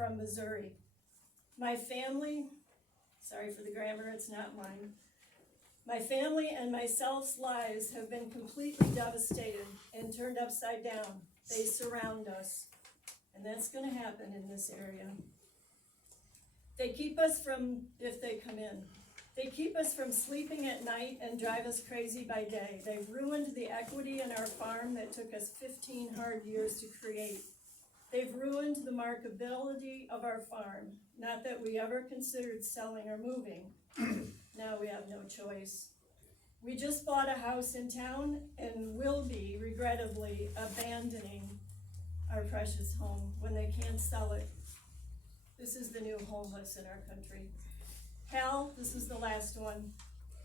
from Missouri. My family, sorry for the grammar, it's not mine. My family and myself's lives have been completely devastated and turned upside down. They surround us, and that's gonna happen in this area. They keep us from, if they come in, they keep us from sleeping at night and drive us crazy by day. They've ruined the equity in our farm that took us 15 hard years to create. They've ruined the marketability of our farm. Not that we ever considered selling or moving. Now we have no choice. We just bought a house in town and will be, regrettably, abandoning our precious home when they can't sell it. This is the new homeless in our country. Hal, this is the last one.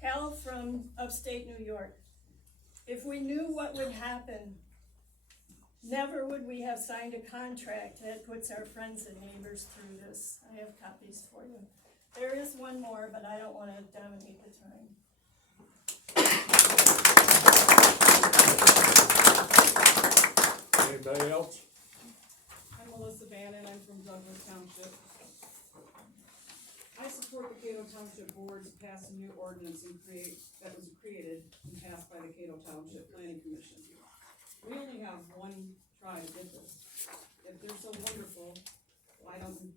Hal from upstate New York. If we knew what would happen, never would we have signed a contract that puts our friends and neighbors through this. I have copies for you. There is one more, but I don't want to dominate the time. Anybody else? I'm Melissa Bannon, I'm from Douglas Township. I support the Cato Township Board to pass a new ordinance that was created and passed by the Cato Township Planning Commission. We only have one try to get this. If they're so wonderful, why don't we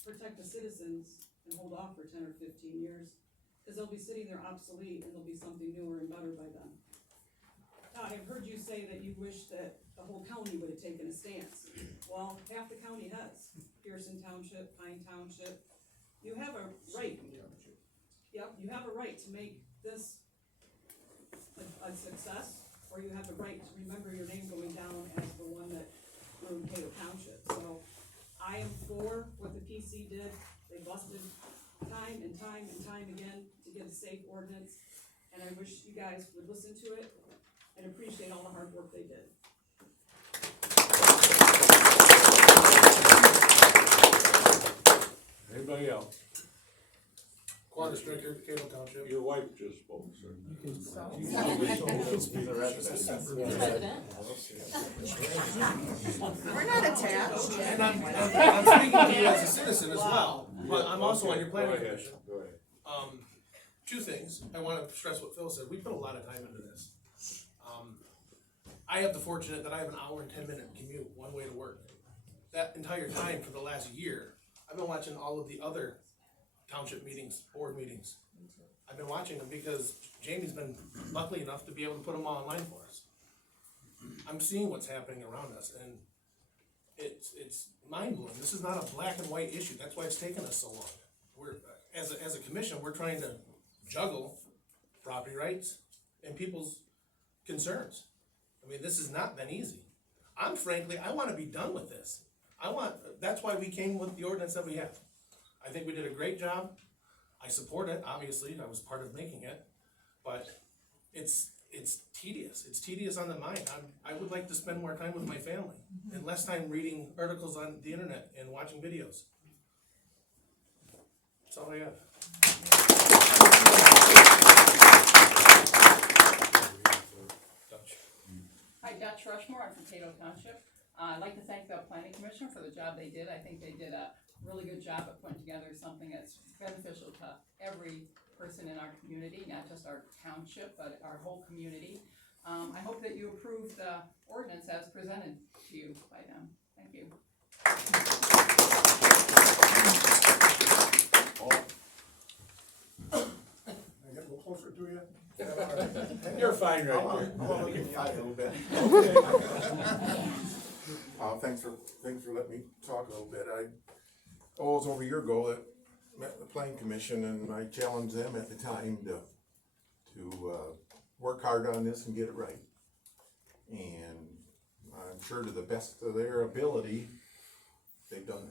protect the citizens and hold off for 10 or 15 years? Because they'll be sitting there obsolete and there'll be something newer and better by then. Todd, I've heard you say that you wish that the whole county would have taken a stance. Well, half the county has. Pearson Township, Pine Township. You have a right. Yep, you have a right to make this a success, or you have the right to remember your name going down as the one that ruined Cato Township. So I am for what the PC did. They busted time and time and time again to get a safe ordinance, and I wish you guys would listen to it and appreciate all the hard work they did. Anybody else? Quantus Stricker, Cato Township. Your wife just spoke, sir. We're not attached. And I'm speaking to you as a citizen as well, but I'm also on your planning Go ahead. commission. Go ahead. Two things, I wanna stress what Phil said, we put a lot of time into this. I have the fortunate that I have an hour and 10-minute commute, one way to work. That entire time for the last year, I've been watching all of the other township meetings, board meetings. I've been watching them because Jamie's been lucky enough to be able to put them all online for us. I'm seeing what's happening around us, and it's mind-blowing. This is not a black and white issue, that's why it's taken us so long. We're, as a commission, we're trying to juggle property rights and people's concerns. I mean, this has not been easy. I wanna be done with this. That's why we came with the ordinance that we have. I think we did a great job. I support it, obviously, I was part of making it, but it's tedious. It's tedious on the mind. I would like to spend more time with my family and less time reading articles on the internet and watching videos. That's all I have. Hi, Dutch Rushmore, I'm from Cato Township. I'd like to thank the planning commission for the job they did. I think they did a really good job of putting together something that's beneficial to every person in our community, not just our township, but our whole community. I hope that you approve the ordinance as presented to you by them. Thank you. I get a little closer to you. You're fine right there. I'll give you a little bit. Thanks for letting me talk a little bit. It was over a year ago that met the planning commission, and I challenged them at the time to work hard on this and get it right. And I'm sure to the best of their ability, they've done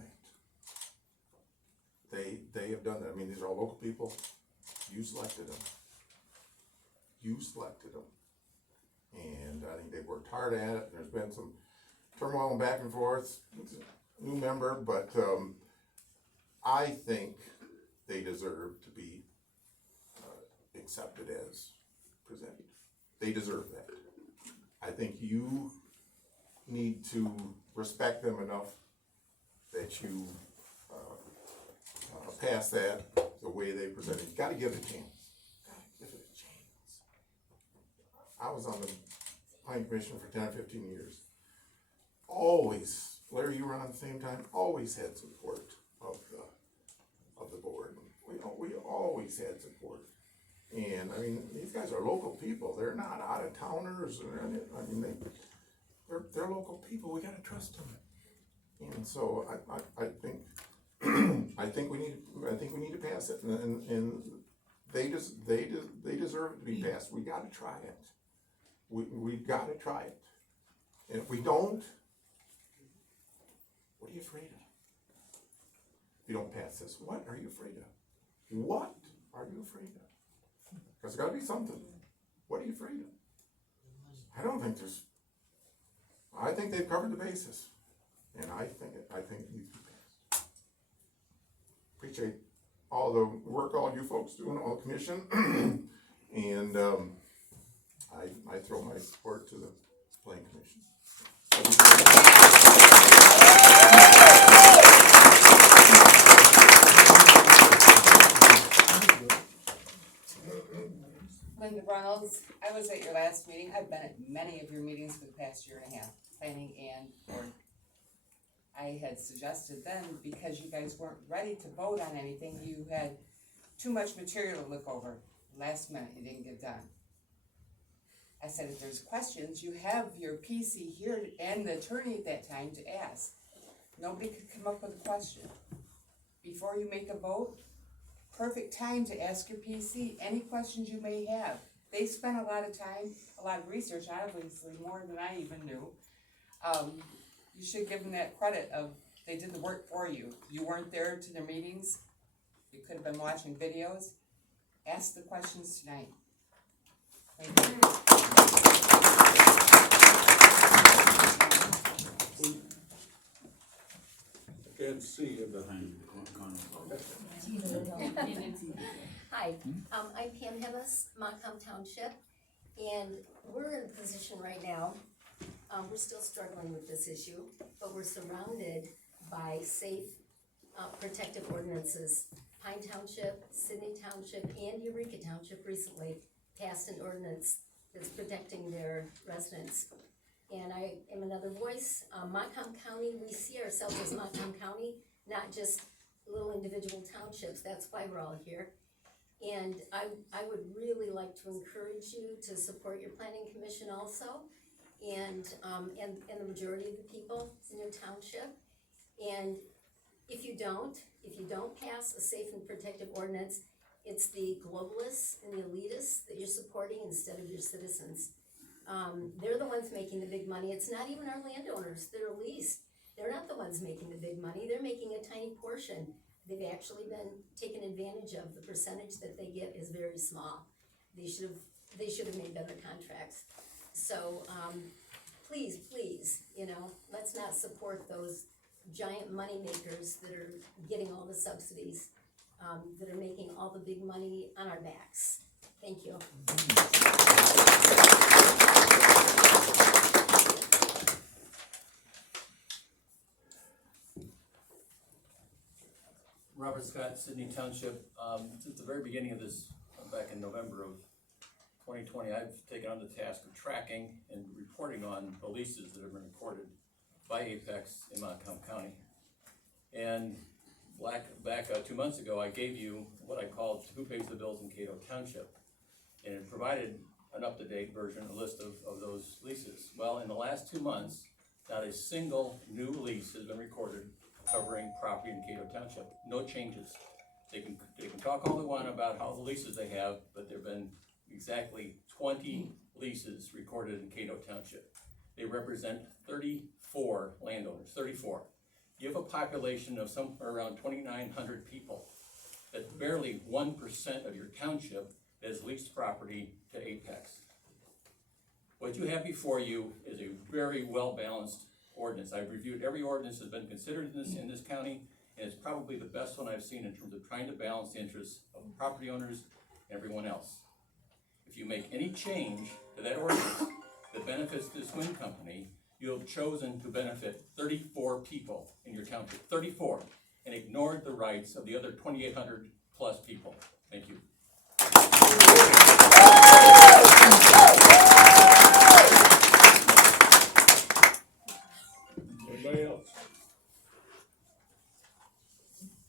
that. They have done that. I mean, these are all local people. You selected them. And I think they've worked hard at it. There's been some turmoil and back and forth with a new member, but I think they deserve to be accepted as presented. They deserve that. I think you need to respect them enough that you, pass that the way they presented. You gotta give it a chance. Gotta give it a chance. I was on the planning commission for 10 or 15 years. Always, Larry, you were on at the same time, always had support of the board. We always had support. And, I mean, these guys are local people. They're not out of towners or anything. I mean, they're local people. We gotta trust them. And so I think I think we need to pass it, and they deserve it to be passed. We gotta try it. We gotta try it. And if we don't, what are you afraid of? If you don't pass this, what are you afraid of? What are you afraid of? Because there's gotta be something. What are you afraid of? I think they've covered the bases, and I think it needs to be passed. Appreciate all the work all you folks do and all the commission, and I throw my support to the planning commission. Linda Reynolds, I was at your last meeting. I've been at many of your meetings for the past year and a half, planning and board. I had suggested then, because you guys weren't ready to vote on anything, you had too much material to look over. Last minute, you didn't get done. I said, if there's questions, you have your PC here and the attorney at that time to ask. Nobody could come up with a question. Before you make a vote, perfect time to ask your PC any questions you may have. They spent a lot of time, a lot of research, obviously more than I even knew. You should give them that credit of they did the work for you. You weren't there to their meetings. You could have been watching videos. Ask the questions tonight. Thank you. I can't see you behind. Hi, I'm Pam Hemis, Montcalm Township, and we're in a position right now, we're still struggling with this issue, but we're surrounded by safe, protective ordinances. Pine Township, Sydney Township, and Eureka Township recently passed an ordinance that's protecting their residents. And I am another voice. Montcalm County, we see ourselves as Montcalm County, not just little individual townships. That's why we're all here. And I would really like to encourage you to support your planning commission also, and the majority of the people in your township. And if you don't pass a safe and protective ordinance, it's the globalists and the elitists that you're supporting instead of your citizens. They're the ones making the big money. It's not even our landowners that are leased. They're not the ones making the big money. They're making a tiny portion. They've actually been taken advantage of. The percentage that they get is very small. They should have made better contracts. So please, let's not support those giant money makers that are getting all the subsidies, that are making all the big money on our backs. Thank you. Robert Scott, Sydney Township. Since the very beginning of this, back in November of 2020, I've taken on the task of tracking and reporting on the leases that have been recorded by Apex in Montcalm County. And back 2 months ago, I gave you what I called Who Pays the Bills in Cato Township. And it provided an up-to-date version, a list of those leases. Well, in the last 2 months, not a single new lease has been recorded covering property in Cato Township. No changes. They can talk all they want about how the leases they have, but there have been exactly 20 leases recorded in Cato Township. They represent 34 landowners, 34. You have a population of somewhere around 2,900 people. That's barely 1% of your township that has leased property to Apex. What you have before you is a very well-balanced ordinance. I've reviewed every ordinance that's been considered in this county, and it's probably the best one I've seen in terms of trying to balance the interests of property owners and everyone else. If you make any change to that ordinance that benefits this wind company, you have chosen to benefit 34 people in your township, 34, and ignored the rights of the other 2,800 plus people. Thank you. Anybody else?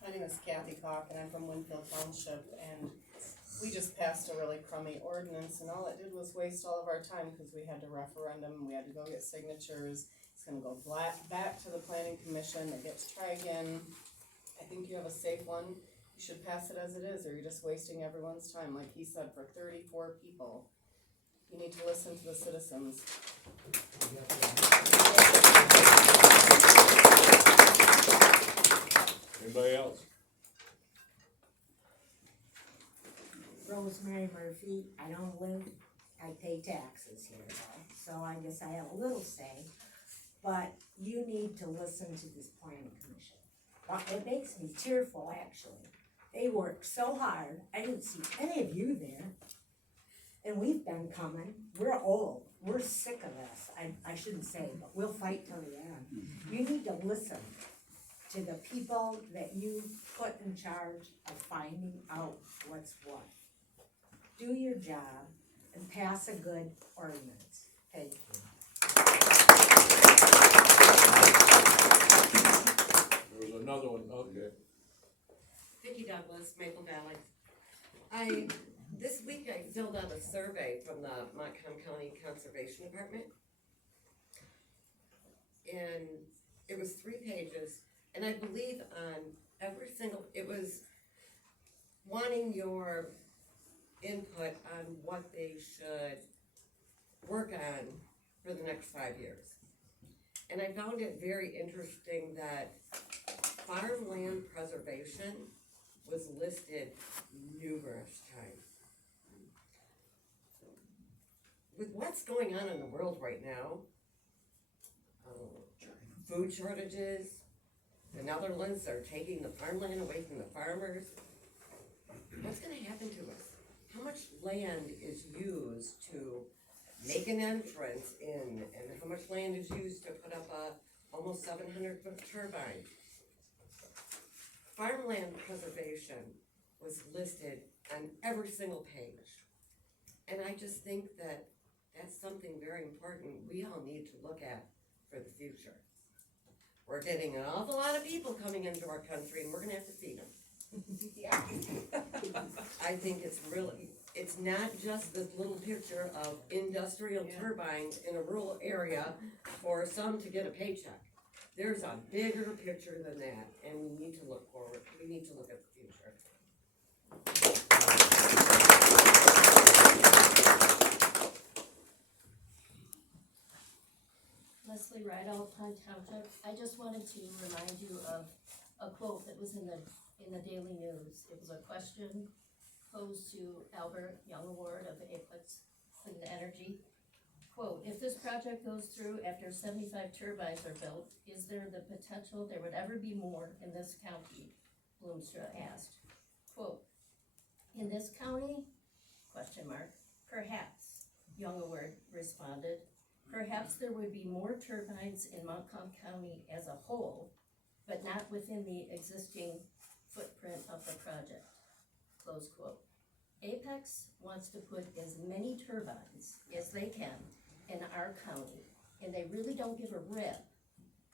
My name is Kathy Cock and I'm from Winfield Township, and we just passed a really crummy ordinance, and all it did was waste all of our time because we had to referendum and we had to go get signatures. It's gonna go back to the planning commission, it gets try again. I think you have a safe one, you should pass it as it is, or you're just wasting everyone's time, like he said, for 34 people. You need to listen to the citizens. Anybody else? Rosemary Murphy, I don't live, I pay taxes here though, so I guess I have a little say. But you need to listen to this planning commission. It makes me tearful, actually. They work so hard, I didn't see any of you there. And we've been coming, we're old, we're sick of this, I shouldn't say, but we'll fight till the end. You need to listen to the people that you put in charge of finding out what's what. Do your job and pass a good ordinance. Thank you. There was another one, okay. Vicki Douglas, Maple Valley. This week I filled out a survey from the Montcalm County Conservation Department. And it was 3 pages, and I believe on every single, it was wanting your input on what they should work on for the next 5 years. And I found it very interesting that farmland preservation was listed numerous times. With what's going on in the world right now, food shortages, the Netherlands are taking the farmland away from the farmers. What's gonna happen to us? How much land is used to make an entrance in, and how much land is used to put up a almost 700-foot turbine? Farmland preservation was listed on every single page. And I just think that that's something very important we all need to look at for the future. We're getting an awful lot of people coming into our country, and we're gonna have to feed them. Yeah. I think it's not just this little picture of industrial turbines in a rural area for some to get a paycheck. There's a bigger picture than that, and we need to look forward, we need to look at the future. Leslie Rideout, Pond Township. I just wanted to remind you of a quote that was in the Daily News. It was a question posed to Albert Young Award of Apex Clean Energy. Quote, if this project goes through after 75 turbines are built, is there the potential there would ever be more in this county? Bloomstra asked. Quote, in this county? Question mark. Perhaps, Young Award responded. Perhaps there would be more turbines in Montcalm County as a whole, but not within the existing footprint of the project. Close quote. Apex wants to put as many turbines as they can in our county, and they really don't give a rip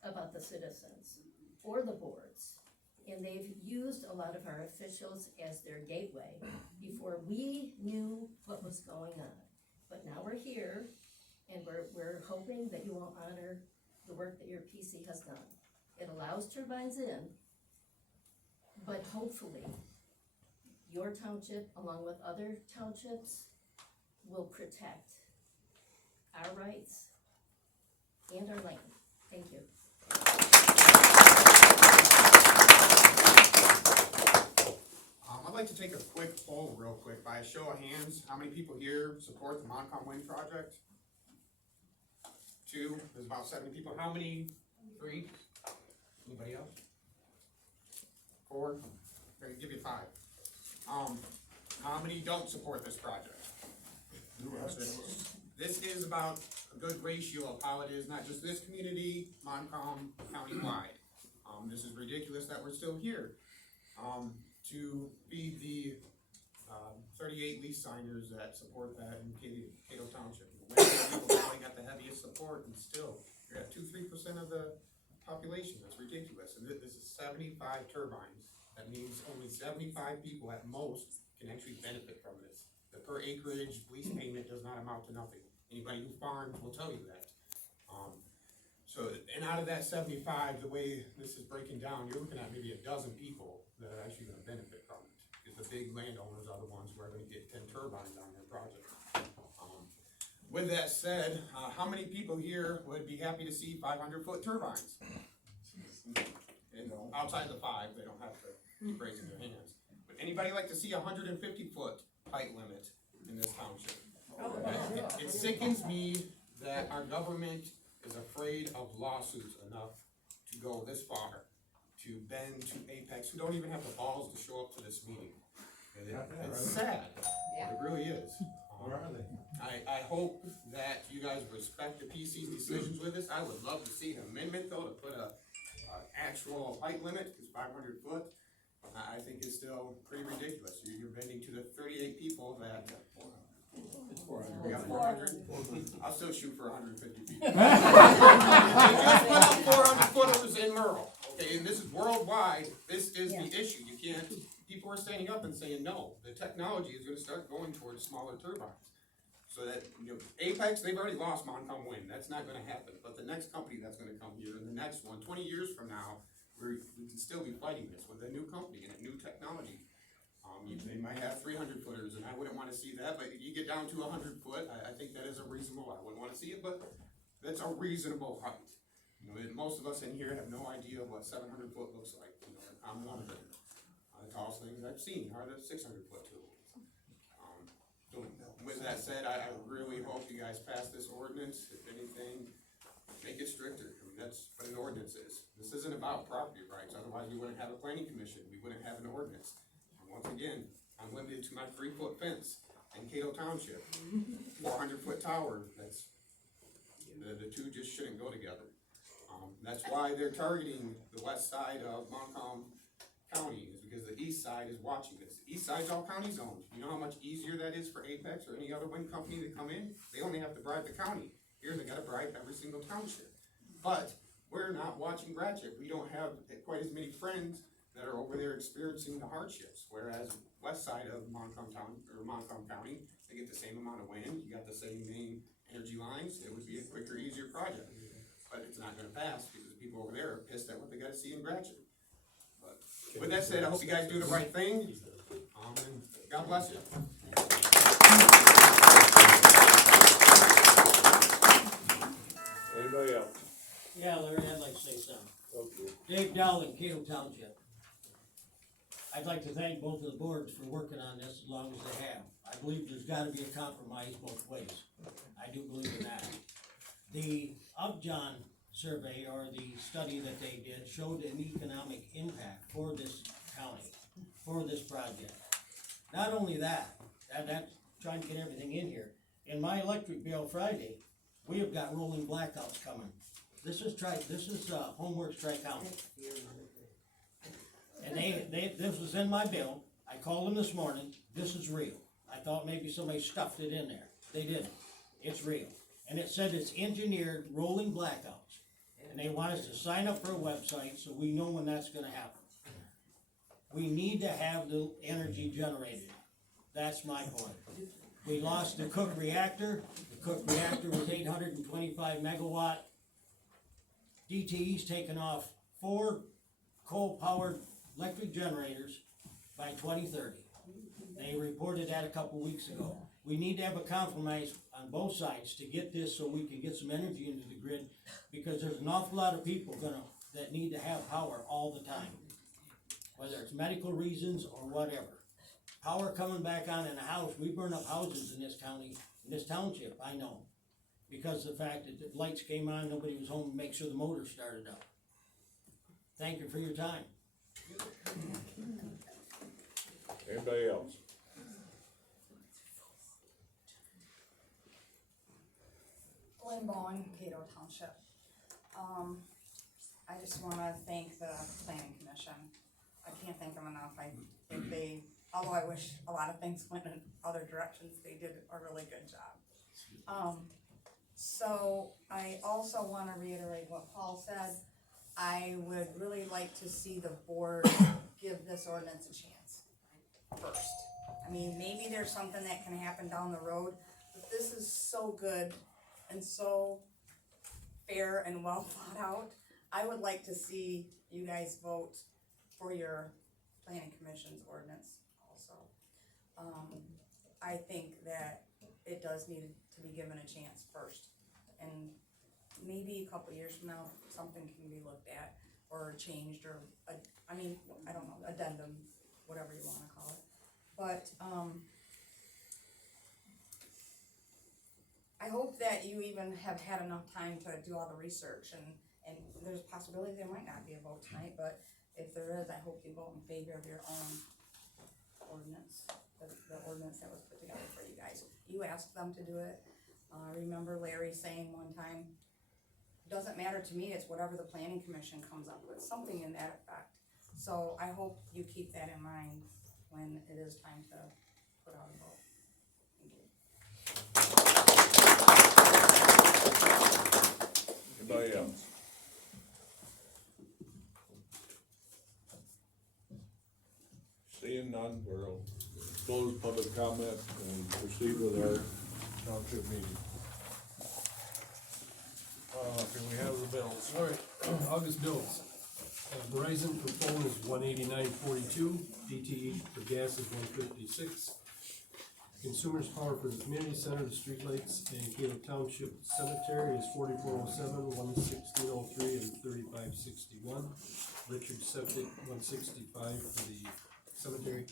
about the citizens or the boards. And they've used a lot of our officials as their gateway before we knew what was going on. But now we're here, and we're hoping that you will honor the work that your PC has done. It allows turbines in, but hopefully your township, along with other townships, will protect our rights and our land. Thank you. I'd like to take a quick poll real quick by a show of hands. How many people here support the Montcalm Wind Project? 2, there's about 70 people. How many? 3? Anybody else? 4? Okay, give you 5. How many don't support this project? this is about a good ratio of how it is, not just this community, Montcalm, countywide. This is ridiculous that we're still here, to be the, 38 lease signers that support that in Cato Township. People probably got the heaviest support, and still, you're at 2-3% of the population. That's ridiculous. And this is 75 turbines. That means only 75 people at most can actually benefit from this. The per acreage lease payment does not amount to nothing. Anybody who farms will tell you that. And out of that 75, the way this is breaking down, you're looking at maybe a dozen people that are actually gonna benefit from it. Because the big landowners are the ones who are gonna get 10 turbines on their project. With that said, how many people here would be happy to see 500-foot turbines? You know, outside the 5, they don't have to keep raising their hands. But anybody like to see a 150-foot height limit in this township? It sickens me that our government is afraid of lawsuits enough to go this far, to bend to Apex, who don't even have the balls to show up to this meeting. And it's sad, it really is. Where are they? I hope that you guys respect the PC's decisions with this. I would love to see an amendment though, to put a actual height limit, because 500 foot, I think is still pretty ridiculous. You're bending to the 38 people that, It's 400. we got 400. I'll still shoot for 150 feet. They just put up 400 footers in Merle, okay, and this is worldwide. This is the issue. You can't, people are standing up and saying, no, the technology is gonna start going towards smaller turbines. So that, you know, Apex, they've already lost Montcalm Wind. That's not gonna happen. But the next company that's gonna come here, and the next one, 20 years from now, we can still be fighting this with a new company and a new technology. They might have 300 footers, and I wouldn't wanna see that, but you get down to 100 foot, I think that is a reasonable, I wouldn't wanna see it, but that's a reasonable height. You know, and most of us in here have no idea what 700 foot looks like. You know, I'm one of them. The tallest things I've seen are the 600 foot too. With that said, I really hope you guys pass this ordinance. If anything, make it stricter. I mean, that's what an ordinance is. This isn't about property rights, otherwise we wouldn't have a planning commission, we wouldn't have an ordinance. And once again, I'm limited to my 3-foot fence in Cato Township. 400-foot tower, that's, the two just shouldn't go together. That's why they're targeting the west side of Montcalm County, is because the east side is watching this. The east side's all county zoned. You know how much easier that is for Apex or any other wind company to come in? They only have to bribe the county. Here, they gotta bribe every single township. But we're not watching Ratchet. We don't have quite as many friends that are over there experiencing the hardships. Whereas west side of Montcalm County, they get the same amount of wind. You got the same main energy lines. It would be a quicker, easier project. But it's not gonna pass because the people over there are pissed at what they gotta see in Ratchet. But with that said, I hope you guys do the right thing. And God bless you. Anybody else? Yeah, Larry, I'd like to say something. Okay. Dave Dowling, Cato Township. I'd like to thank both of the boards for working on this as long as they have. I believe there's gotta be a compromise both ways. I do believe in that. The Upjohn survey, or the study that they did, showed an economic impact for this county, for this project. Not only that, that's trying to get everything in here. In my electric bill Friday, we have got rolling blackouts coming. This is Homeworks Tri-County. And this was in my bill. I called them this morning. This is real. I thought maybe somebody stuffed it in there. They didn't. It's real. And it said it's engineered rolling blackouts. And they want us to sign up for a website so we know when that's gonna happen. We need to have the energy generated. That's my point. We lost the Cook reactor. The Cook reactor was 825 megawatt. DTE's taken off 4 coal-powered electric generators by 2030. They reported that a couple weeks ago. We need to have a compromise on both sides to get this so we can get some energy into the grid, because there's an awful lot of people that need to have power all the time, whether it's medical reasons or whatever. Power coming back on in a house, we burn up houses in this county, in this township, I know. Because of the fact that the lights came on, nobody was home to make sure the motor started up. Thank you for your time. Anybody else? Lynn Bowen, Cato Township. I just wanna thank the planning commission. I can't thank them enough. I think they, although I wish a lot of things went in other directions, they did a really good job. So I also wanna reiterate what Paul said. I would really like to see the board give this ordinance a chance first. I mean, maybe there's something that can happen down the road, but this is so good and so fair and well thought out. I would like to see you guys vote for your planning commission's ordinance also. I think that it does need to be given a chance first. And maybe a couple years from now, something can be looked at or changed or, I mean, I don't know, addendum, whatever you wanna call it. But, I hope that you even have had enough time to do all the research and there's a possibility there might not be a vote tonight, but if there is, I hope you vote in favor of your own ordinance, the ordinance that was put together for you guys. You asked them to do it. I remember Larry saying one time, doesn't matter to me, it's whatever the planning commission comes up with, something in that effect. So I hope you keep that in mind when it is time to put out a vote. Thank you. Anybody else? Seeing none, we'll close public comment and proceed with our township meeting. Can we have the bills? All right, August bills. Verizon for phone is $189.42, DTE for gas is $156. Consumers power for the community center, the streetlights, and Cato Township Cemetery is $44.07, $116.03, and $35.61. Richard Septic, $165 for the cemetery.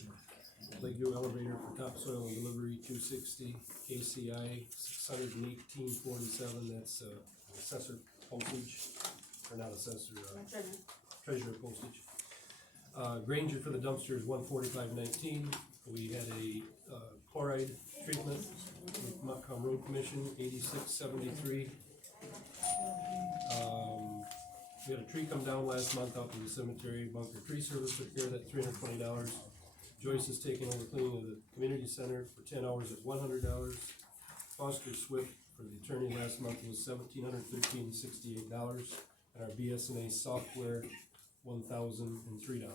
Lakeview Elevator for topsoil and delivery, $260. KCI, $618.47, that's assessor postage, or not assessor, treasurer postage. Granger for the dumpster is $145.19. We had a chloride treatment with Montcalm Road Commission, $86.73. We had a tree come down last month out in the cemetery. Bunker Tree Service took care of that, $320. Joyce is taking over cleaning of the community center for 10 hours at $100. Foster Swift for the attorney last month was $1,713.68, and our BSNA software $1,003.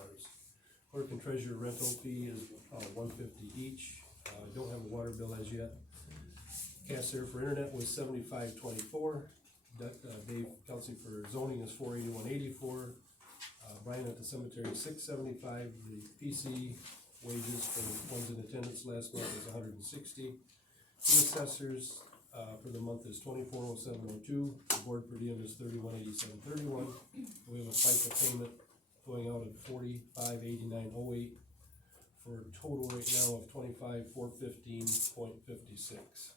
Clerk and treasurer rental fee is $150 each. I don't have a water bill as yet. Casser for internet was $75.24. Dave Kelsey for zoning is $481.84. Brian at the cemetery is $675. The PC wages for the ones in attendance last month was $160. The assessors for the month is $24.07.02. The board per diem is $31.87.31. We have a FICA payment going out at $45.89.08 for a total right now of $25,415.56.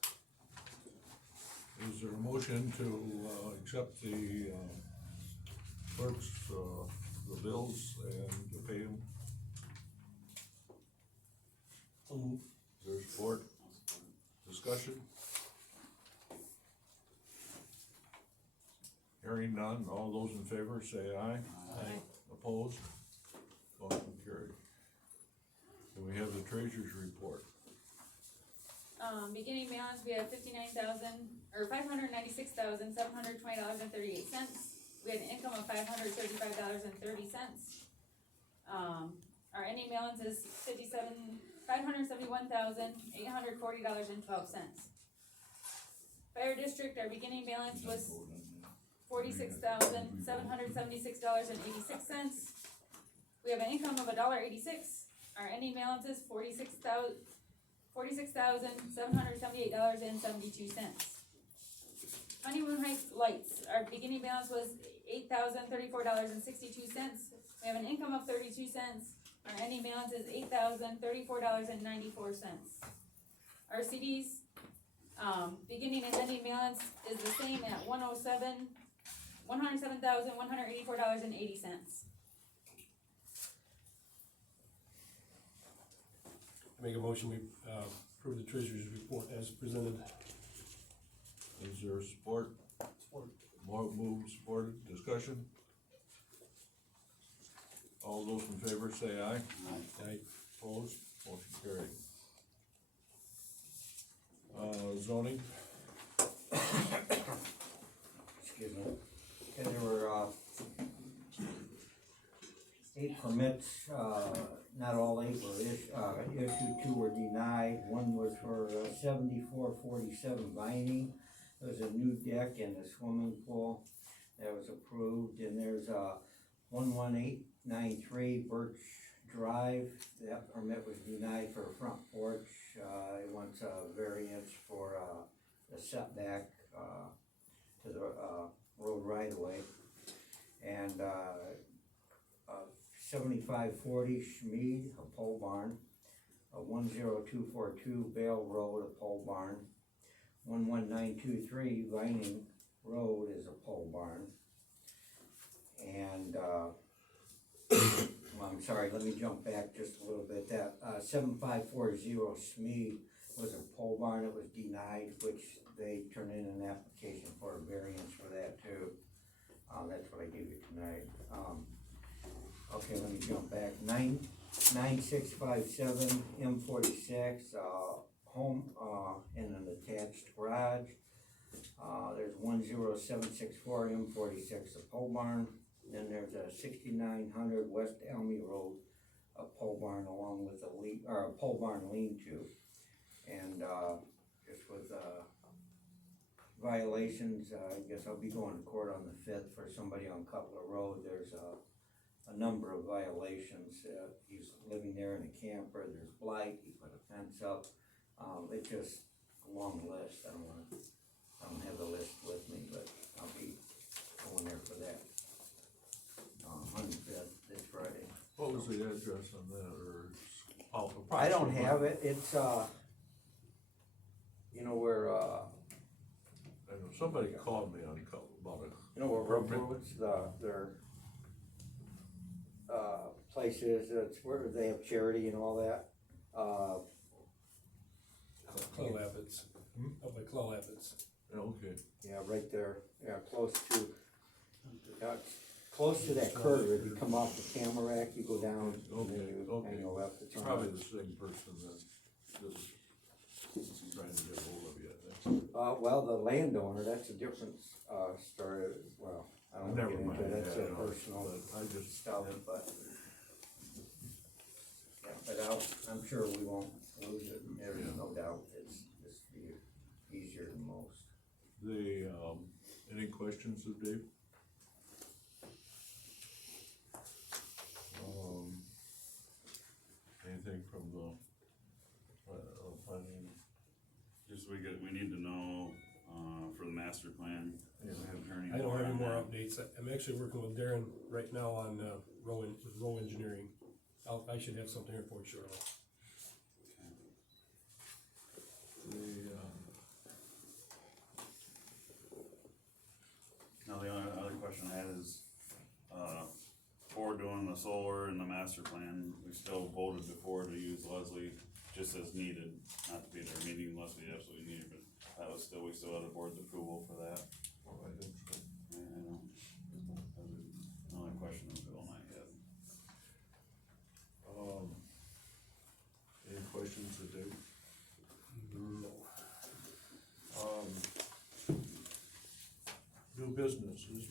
Is there a motion to accept the clerk's, the bills and to pay them? Is there support? Discussion? Hearing none, all those in favor say aye. Aye. Opposed? Motion carried. And we have the treasurer's report. Beginning balance, we have $596,720.38. We had an income of $535.30. Our ending balance is $571,840.12. Fire district, our beginning balance was $46,776.86. We have an income of $1.86. Our ending balance is $46,778.72. Honeymoon Heights lights, our beginning balance was $8,034.62. We have an income of 32 cents. Our ending balance is $8,034.94. Our CDs, beginning and ending balance is the same at $107,184.80. I make a motion, we approve the treasurer's report as presented. Is Is there support? More moved, supported, discussion? All those in favor say aye. Aye. Opposed, motion carried. Zoning, Excuse me. Okay, there were, eight permits, not all eight were issued, 2 were denied. One was for 7447 Vining. There was a new deck and a swimming pool that was approved, and there's 11893 Birch Drive. That permit was denied for a front porch. It wants a variance for the setback to the road right of way. And 7540 Schmid, a pole barn. 10242 Vale Road, a pole barn. 11923 Vining Road is a pole barn. And I'm sorry, let me jump back just a little bit. That 7540 Schmid was a pole barn. It was denied, which they turned in an application for a variance for that too. That's what I gave you tonight. Okay, let me jump back. 9657 M46 home in an attached garage. There's 10764 M46 a pole barn. Then there's a 6900 West Elmy Road, a pole barn along with a pole barn lean-to. And just with violations, I guess I'll be going to court on the 5th for somebody on Cutler Road. There's a number of violations. He's living there in a camper. There's blight. He put a fence up. It's just a long list. I don't have the list with me, but I'll be going there for that. 105th this Friday. what was the address on that, or? I don't have it. It's you know where I know, somebody called me on about it. you know where Road's their place is. It's where they have charity and all that. Clow Rapids. Up by Clow Rapids. Yeah, okay. Yeah, right there. Yeah, close to that curve. If you come off the Tamarack, you go down, and then you hang left. It's probably the same person that is trying to get hold of you, I think. Well, the landowner, that's a different story. Well, I don't Never get into mind it. That's that, a personal but I just stuff, but yeah, but I'm sure we won't lose it. There's no doubt. It's just be easier than most. Any questions of Dave? Anything from the planning? Just we need to know, for the master plan. Yeah. I don't have any more updates. I'm actually working with Darren right now on row engineering. I should have something here for you shortly. Now, the only other question I had is, for doing the solar and the master plan, we still voted before to use Leslie just as needed, not to be there meeting unless we absolutely need it, but that was still, we still had the board's approval for that. Well, I think so. I know. That was the only question that Bill and I had. Any questions of Dave? No. New business, is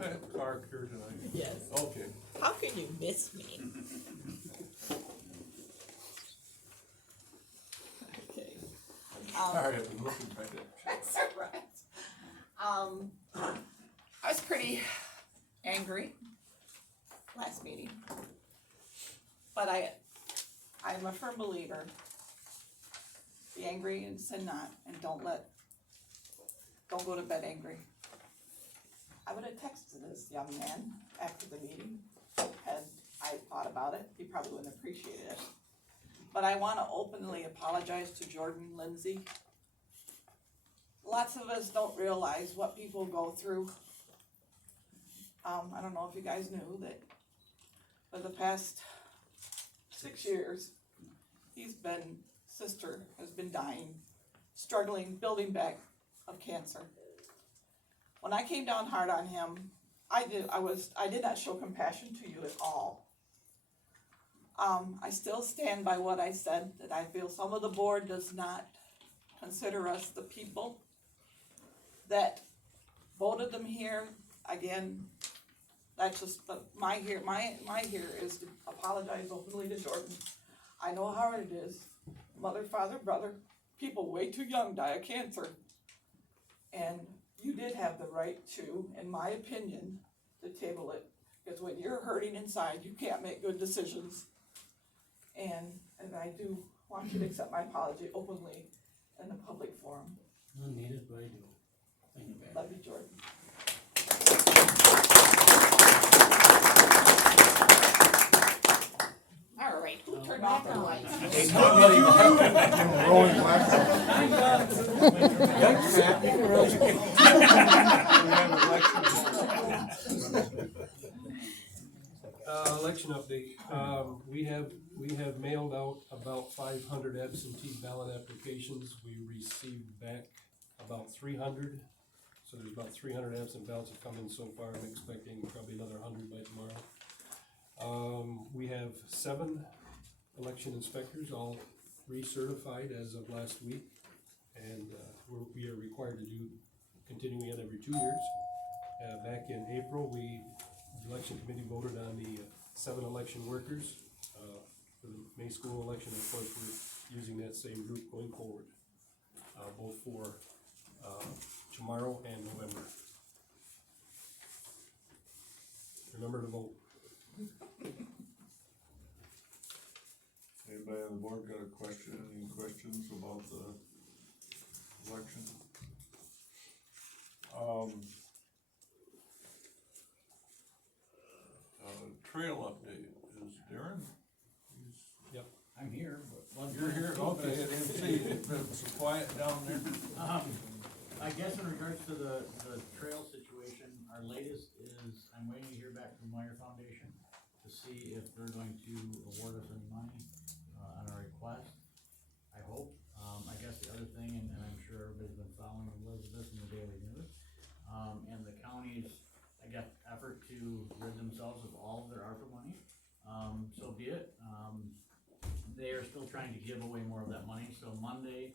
Pat Clark here tonight? Yes. Okay. How can you miss me? Okay. Sorry, I've been looking right at. That's all right. I was pretty angry last meeting, but I'm a firm believer. Be angry and sin not, and don't go to bed angry. I would have texted this young man after the meeting, had I thought about it. He probably wouldn't appreciate it. But I wanna openly apologize to Jordan Lindsay. Lots of us don't realize what people go through. I don't know if you guys knew that for the past 6 years, sister has been dying, struggling, building back of cancer. when I came down hard on him, I did not show compassion to you at all. I still stand by what I said, that I feel some of the board does not consider us the people that voted them here. Again, that's just my here is to apologize openly to Jordan. I know how hard it is. Mother, father, brother, people way too young die of cancer. And you did have the right to, in my opinion, to table it. Because when you're hurting inside, you can't make good decisions. And I do want you to accept my apology openly in a public forum. None needed, but I do. Thank you, Barry. Love you, Jordan. All right, who turned off the lights? Election update, we have mailed out about 500 absentee ballot applications, we received back about 300. So there's about 300 absent ballots have come in so far, I'm expecting probably another 100 by tomorrow. We have 7 election inspectors, all recertified as of last week, and we are required to do continuing it every 2 years. Back in April, the election committee voted on the 7 election workers. For the May school election, of course, we're using that same group going forward, both for tomorrow and November. Remember to vote. Anybody on the board got a question, any questions about the election? Trail update, is Darren? Yep, I'm here, but. You're here, okay, I didn't see you, it's been so quiet down there. I guess in regards to the trail situation, our latest is, I'm waiting to hear back from Meyer Foundation to see if they're going to award us any money, on our request. I hope. I guess the other thing, and I'm sure everybody's been following Elizabeth in the Daily News, and the county's, I guess, effort to rid themselves of all of their ARPA money. So be it. They are still trying to give away more of that money, so Monday,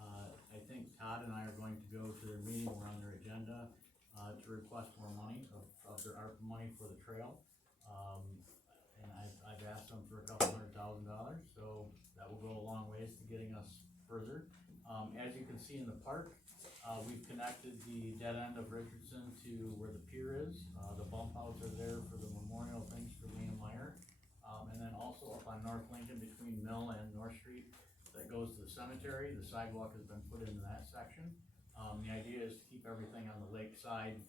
I think Todd and I are going to go to their meeting, we're on their agenda, to request more money of their ARPA money for the trail. And I've asked them for $200,000, so that will go a long ways to getting us further. As you can see in the park, we've connected the dead end of Richardson to where the pier is. The bump outs are there for the memorial things for Lena Meyer. And then also up on North Lincoln between Mill and North Street that goes to the cemetery, the sidewalk has been put into that section. The idea is to keep everything on the lake side